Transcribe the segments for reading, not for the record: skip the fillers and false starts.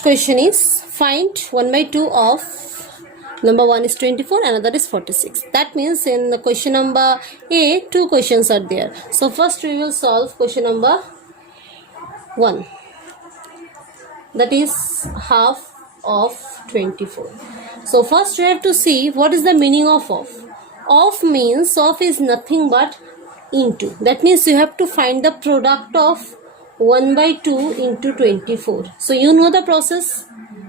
Next question is find 1 by 2 of number 1 is 24, another is 46. That means in the question number A, two questions are there. So first we will solve question number 1. That is half of 24. So first we have to see what is the meaning of off. Off means off is nothing but into. That means you have to find the product of 1 by 2 into 24. So you know the process.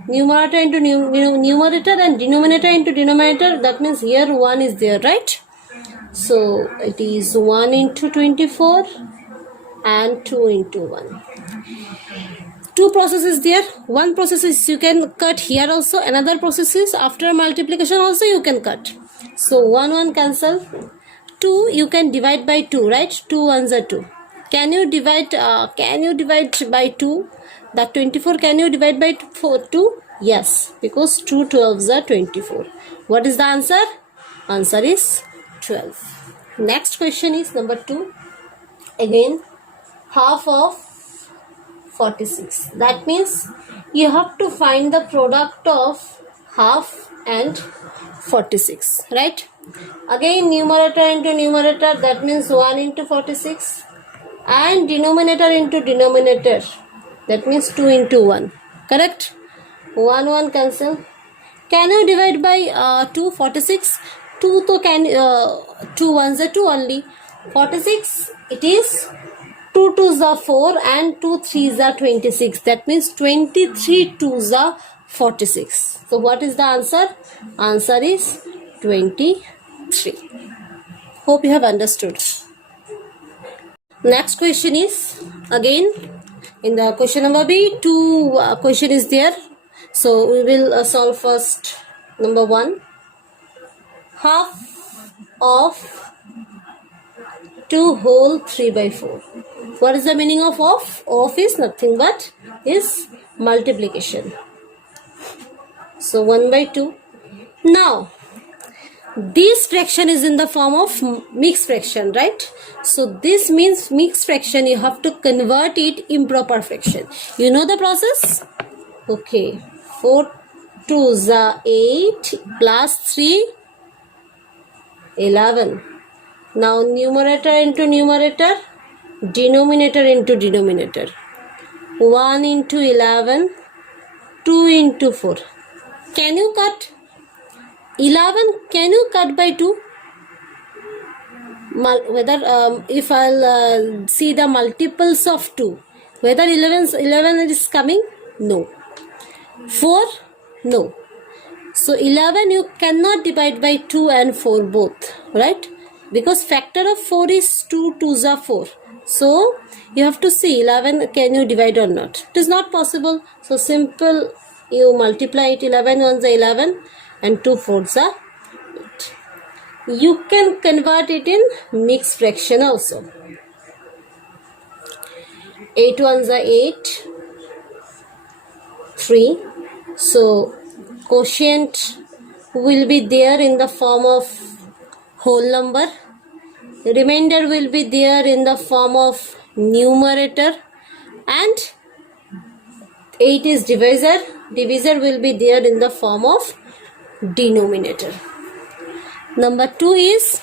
Numerator into numerator and denominator into denominator. That means here 1 is there, right? So it is 1 into 24 and 2 into 1. Two processes there. One process is you can cut here also. Another process is after multiplication also you can cut. So 1 cancel. 2 you can divide by 2, right? 2 ones are 2. Can you divide by 2? That 24 can you divide by 2? Yes, because 2 12s are 24. What is the answer? Answer is 12. Next question is number 2. Again, half of 46. That means you have to find the product of half and 46, right? Again, numerator into numerator, that means 1 into 46, and denominator into denominator, that means 2 into 1, correct? 1 cancel. Can you divide by 2? 46. 2 to can 2 ones are 2 only. 46 it is 2 2s are 4 and 2 3s are 26. That means 23 2s are 46. So what is the answer? Answer is 23. Hope you have understood. Next question is again in the question number B. Two question is there. So we will solve first number 1. Half of 2 whole 3 by 4. What is the meaning of off? Off is nothing but is multiplication. So 1 by 2. Now this fraction is in the form of mixed fraction, right? So this means mixed fraction, you have to convert it improper fraction. You know the process? Okay. 4 2s are 8 plus 3 11. Now numerator into numerator, denominator into denominator. 1 into 11, 2 into 4. Can you cut 11? Can you cut by 2? Whether if I'll see the multiples of 2, whether 11 is coming? No. 4? No. So 11 you cannot divide by 2 and 4 both, right? Because factor of 4 is 2 2s are 4. So you have to see 11 can you divide or not. It is not possible. So simple, you multiply it. 11 ones are 11 and 2 4s are 8. You can convert it in mixed fraction also. 8 ones are 8, 3. So quotient will be there in the form of whole number. Remainder will be there in the form of numerator, and 8 is divisor. Divisor will be there in the form of denominator. Number 2 is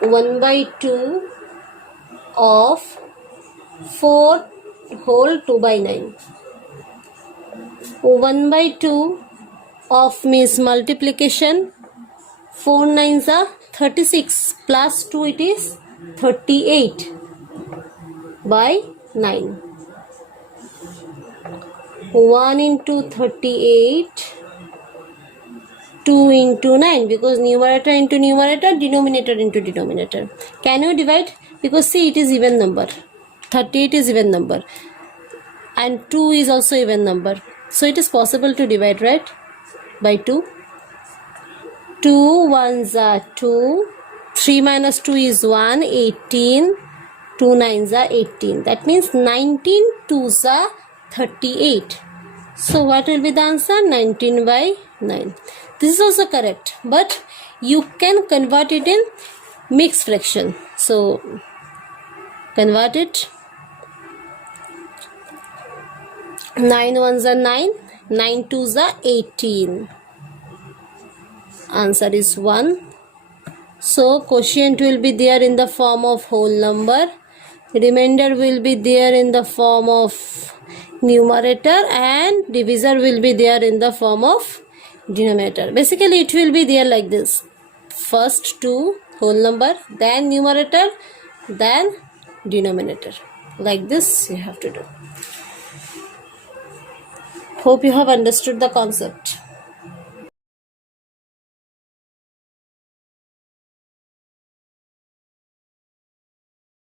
1 by 2 of 4 whole 2 by 9. 1 by 2 of means multiplication. 4 9s are 36 plus 2 it is 38 by 9. 1 into 38, 2 into 9, because numerator into numerator, denominator into denominator. Can you divide? Because see, it is even number. 38 is even number and 2 is also even number. So it is possible to divide, right? By 2. 2 ones are 2. 3 minus 2 is 1. 18. 2 9s are 18. That means 19 2s are 38. So what will be the answer? 19 by 9. This is also correct, but you can convert it in mixed fraction. So convert it. 9 ones are 9, 9 twos are 18. Answer is 1. So quotient will be there in the form of whole number. Remainder will be there in the form of numerator, and divisor will be there in the form of denominator. Basically it will be there like this. First two whole number, then numerator, then denominator. Like this you have to do. Hope you have understood the concept.